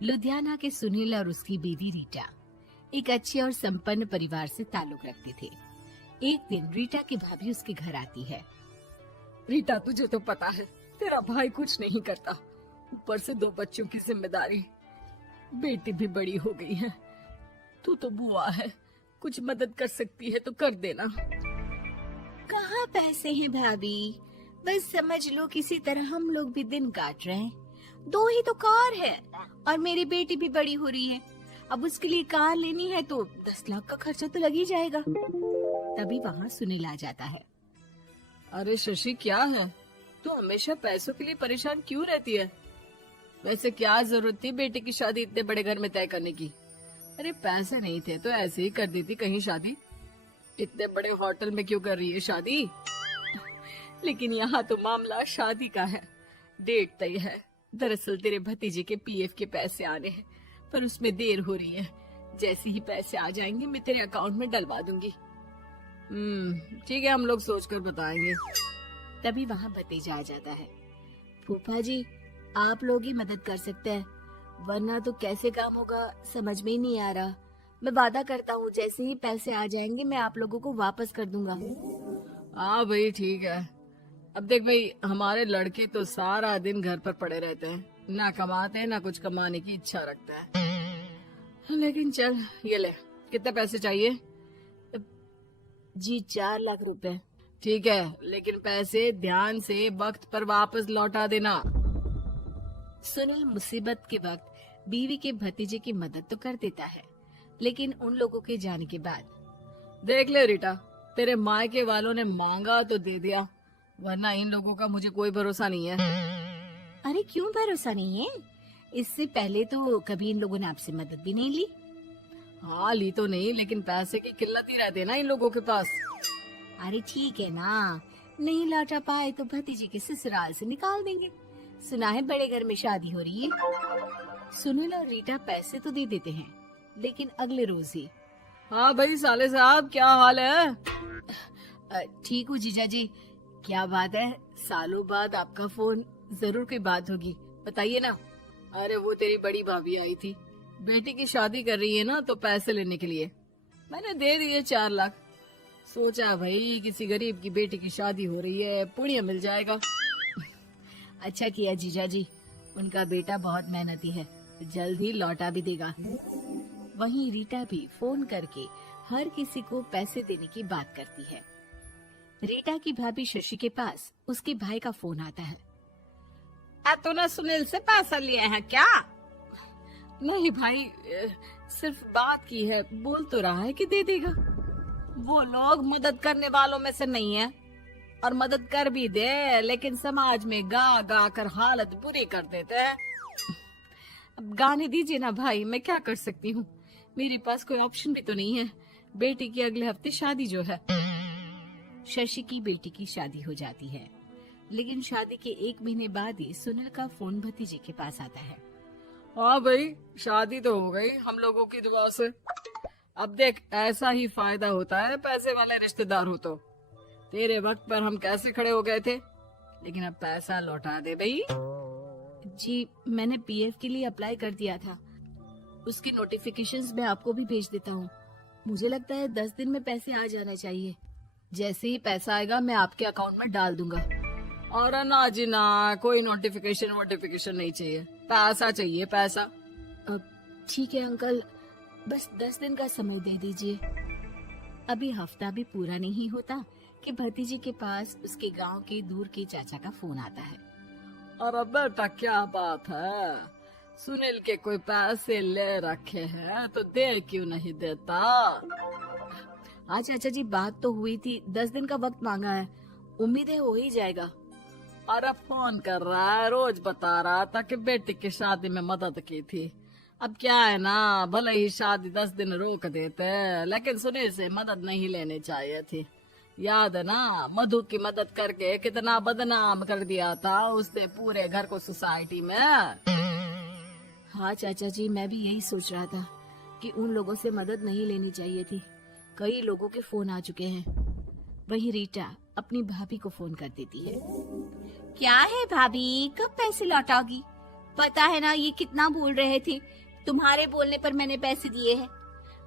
लुधियाना के सुनील और उसकी बीवी रीटा एक अच्छे और संपन्न परिवार से ताल्लुक रखते थे। एक दिन रीटा की भाभी उसके घर आती है। रीटा, तुझे तो पता है तेरा भाई कुछ नहीं करता, ऊपर से 2 बच्चों की जिम्मेदारी, बेटी भी बड़ी हो गई है। तू तो बुआ है, कुछ मदद कर सकती है तो कर देना। कहाँ पैसे हैं भाभी, बस समझ लो किसी तरह हम लोग भी दिन काट रहे हैं। 2 ही तो कार है और मेरी बेटी भी बड़ी हो रही है। अब उसके लिए कार लेनी है तो 10 लाख का खर्चा तो लग ही जाएगा। तभी वहाँ सुनील आ जाता है। अरे शशि, क्या है, तू हमेशा पैसों के लिए परेशान क्यों रहती है? वैसे क्या जरूरत थी बेटी की शादी इतने बड़े घर में तय करने की? अरे पैसे नहीं थे तो ऐसे ही कर देती कहीं शादी। इतने बड़े होटल में क्यों कर रही है शादी? लेकिन यहाँ तो मामला शादी का है, डेट तय है। दरअसल तेरे भतीजे के पीएफ के पैसे आने हैं, पर उसमें देर हो रही है। जैसे ही पैसे आ जाएंगे मैं तेरे अकाउंट में डलवा दूंगी। ठीक है, हम लोग सोचकर बताएंगे। तभी वहाँ भतीजा आ जाता है। फूफा जी, आप लोग ही मदद कर सकते हैं, वरना तो कैसे काम होगा समझ में ही नहीं आ रहा। मैं वादा करता हूँ जैसे ही पैसे आ जाएंगे मैं आप लोगों को वापस कर दूंगा। हाँ भाई, ठीक है। अब देख भाई, हमारे लड़के तो सारा दिन घर पर पड़े रहते हैं, ना कमाते हैं ना कुछ कमाने की इच्छा रखता है। लेकिन चल, ये ले, कितने पैसे चाहिए? जी 4 लाख रुपए। ठीक है, लेकिन पैसे ध्यान से वक्त पर वापस लौटा देना। सुनील मुसीबत के वक्त बीवी के भतीजे की मदद तो कर देता है, लेकिन उन लोगों के जाने के बाद देख ले रीटा, तेरे मायके वालों ने मांगा तो दे दिया, वरना इन लोगों का मुझे कोई भरोसा नहीं है। अरे क्यों भरोसा नहीं है? इससे पहले तो कभी इन लोगों ने आपसे मदद भी नहीं ली। हाँ, ली तो नहीं, लेकिन पैसे की किल्लत ही रहती है ना इन लोगों के पास। अरे ठीक है ना, नहीं लौटा पाए तो भतीजे के ससुराल से निकाल देंगे। सुना है बड़े घर में शादी हो रही है। सुनील और रीटा पैसे तो दे देते हैं, लेकिन अगले रोज ही। हाँ भाई साले साहब, क्या हाल है? ठीक हूँ जीजा जी। क्या बात है, सालों बाद आपका फोन, जरूर कोई बात होगी, बताइए ना। अरे वो तेरी बड़ी भाभी आई थी, बेटी की शादी कर रही है ना, तो पैसे लेने के लिए मैंने दे दिए 4 लाख। सोचा भाई किसी गरीब की बेटी की शादी हो रही है, पुण्य मिल जाएगा। अच्छा किया जीजा जी, उनका बेटा बहुत मेहनती है, जल्द ही लौटा भी देगा। वहीं रीटा भी फोन करके हर किसी को पैसे देने की बात करती है। रीटा की भाभी शशि के पास उसके भाई का फोन आता है। तूने सुनील से पैसा लिए हैं क्या? नहीं भाई, सिर्फ बात की है, बोल तो रहा है कि दे देगा। वो लोग मदद करने वालों में से नहीं है, और मदद कर भी दे लेकिन समाज में गा गा कर हालत बुरी कर देते हैं। अब गाने दीजिए ना भाई, मैं क्या कर सकती हूँ, मेरे पास कोई ऑप्शन भी तो नहीं है। बेटी की अगले हफ्ते शादी जो है। शशि की बेटी की शादी हो जाती है, लेकिन शादी के 1 महीने बाद ही सुनील का फोन भतीजे के पास आता है। हाँ भाई, शादी तो हो गई हम लोगों की दुआ से। अब देख, ऐसा ही फायदा होता है पैसे वाले रिश्तेदार हो तो। तेरे वक्त पर हम कैसे खड़े हो गए थे, लेकिन अब पैसा लौटा दे भाई। जी, मैंने पीएफ के लिए अप्लाई कर दिया था, उसकी नोटिफिकेशंस मैं आपको भी भेज देता हूँ। मुझे लगता है 10 दिन में पैसे आ जाना चाहिए। जैसे ही पैसा आएगा मैं आपके अकाउंट में डाल दूंगा। और ना जी ना, कोई नोटिफिकेशन नहीं चाहिए, पैसा चाहिए, पैसा। ठीक है अंकल, बस 10 दिन का समय दे दीजिए। अभी हफ्ता भी पूरा नहीं होता कि भतीजे के पास उसके गांव के दूर के चाचा का फोन आता है। अरे बेटा, क्या बात है, सुनील के कोई पैसे ले रखे हैं तो दे क्यों नहीं देता? हाँ चाचा जी, बात तो हुई थी, 10 दिन का वक्त मांगा है, उम्मीद है हो ही जाएगा। अरे फोन कर रहा है, रोज बता रहा था कि बेटी की शादी में मदद की थी। अब क्या है ना, भले ही शादी 10 दिन रोक देते, लेकिन सुनील से मदद नहीं लेनी चाहिए थी। याद है ना, मधु की मदद करके कितना बदनाम कर दिया था उसने पूरे घर को सोसाइटी में। हाँ चाचा जी, मैं भी यही सोच रहा था कि उन लोगों से मदद नहीं लेनी चाहिए थी। कई लोगों के फोन आ चुके हैं। वही रीटा अपनी भाभी को फोन कर देती है। क्या है भाभी, कब पैसे लौटाओगी? पता है ना ये कितना बोल रहे थे, तुम्हारे बोलने पर मैंने पैसे दिए हैं।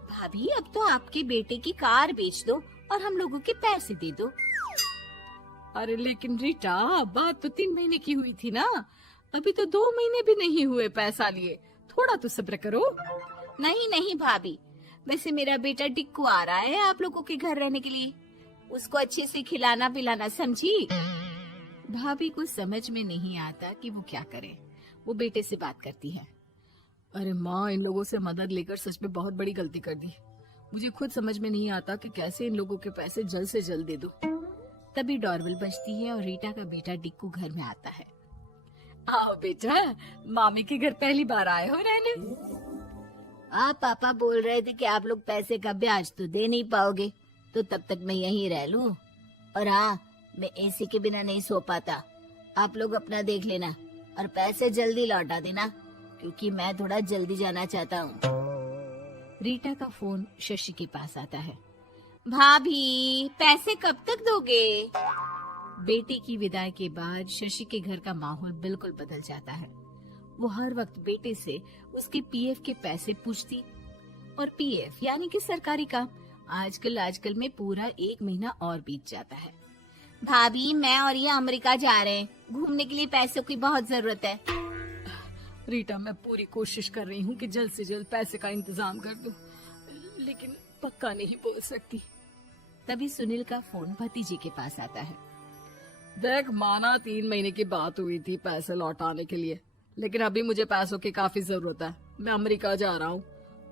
भाभी अब तो आपके बेटे की कार बेच दो और हम लोगों के पैसे दे दो। अरे लेकिन रीटा, बात तो 3 महीने की हुई थी ना, अभी तो 2 महीने भी नहीं हुए पैसा लिए, थोड़ा तो सब्र करो। नहीं नहीं भाभी, वैसे मेरा बेटा टिक्कू आ रहा है आप लोगों के घर रहने के लिए, उसको अच्छे से खिलाना पिलाना, समझी। भाभी को समझ में नहीं आता कि वो क्या करे। वो बेटे से बात करती है। अरे माँ, इन लोगों से मदद लेकर सच में बहुत बड़ी गलती कर दी। मुझे खुद समझ में नहीं आता कि कैसे इन लोगों के पैसे जल्द से जल्द दे दूं। तभी डोरबेल बजती है और रीटा का बेटा टिक्कू घर में आता है। आओ बेटा, मामी के घर पहली बार आए हो रहने। आप पापा बोल रहे थे कि आप लोग पैसे का ब्याज तो दे नहीं पाओगे, तो तब तक मैं यहीं रह लूं। और हाँ, मैं एसी के बिना नहीं सो पाता। आप लोग अपना देख लेना और पैसे जल्दी लौटा देना, क्योंकि मैं थोड़ा जल्दी जाना चाहता हूँ। रीटा का फोन शशि के पास आता है। भाभी, पैसे कब तक दोगे? बेटे की विदाई के बाद शशि के घर का माहौल बिल्कुल बदल जाता है। वो हर वक्त बेटे से उसके पीएफ के पैसे पूछती, और पीएफ यानी कि सरकारी काम। आजकल में पूरा 1 महीना और बीत जाता है। भाभी, मैं और ये अमेरिका जा रहे हैं, घूमने के लिए पैसों की बहुत जरूरत है। रीटा, मैं पूरी कोशिश कर रही हूँ कि जल्द से जल्द पैसे का इंतजाम कर दूं, लेकिन पक्का नहीं बोल सकती। तभी सुनील का फोन भतीजे के पास आता है। देख माना 3 महीने की बात हुई थी पैसे लौटाने के लिए, लेकिन अभी मुझे पैसों की काफी जरूरत है। मैं अमेरिका जा रहा हूँ,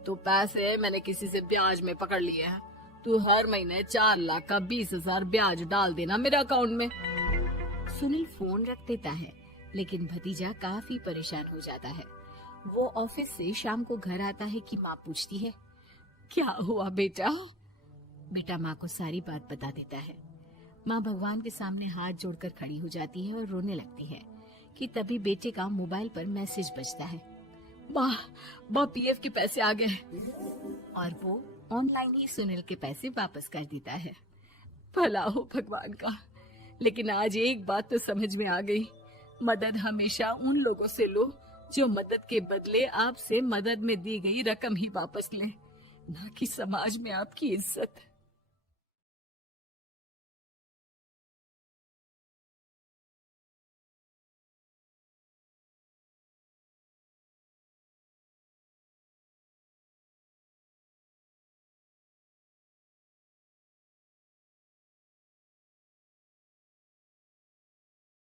तो पैसे मैंने किसी से ब्याज में पकड़ लिए हैं। तू हर महीने 4 लाख का 20,000 ब्याज डाल देना मेरे अकाउंट में। सुनील फोन रख देता है, लेकिन भतीजा काफी परेशान हो जाता है। वो ऑफिस से शाम को घर आता है कि माँ पूछती है, क्या हुआ बेटा? बेटा माँ को सारी बात बता देता है। माँ भगवान के सामने हाथ जोड़कर खड़ी हो जाती है और रोने लगती है कि तभी बेटे का मोबाइल पर मैसेज बजता है। माँ, पीएफ के पैसे आ गए। और वो ऑनलाइन ही सुनील के पैसे वापस कर देता है। भला हो भगवान का। लेकिन आज एक बात तो समझ में आ गई, मदद हमेशा उन लोगों से लो जो मदद के बदले आपसे मदद में दी गई रकम ही वापस लें, ना कि समाज में आपकी इज्जत।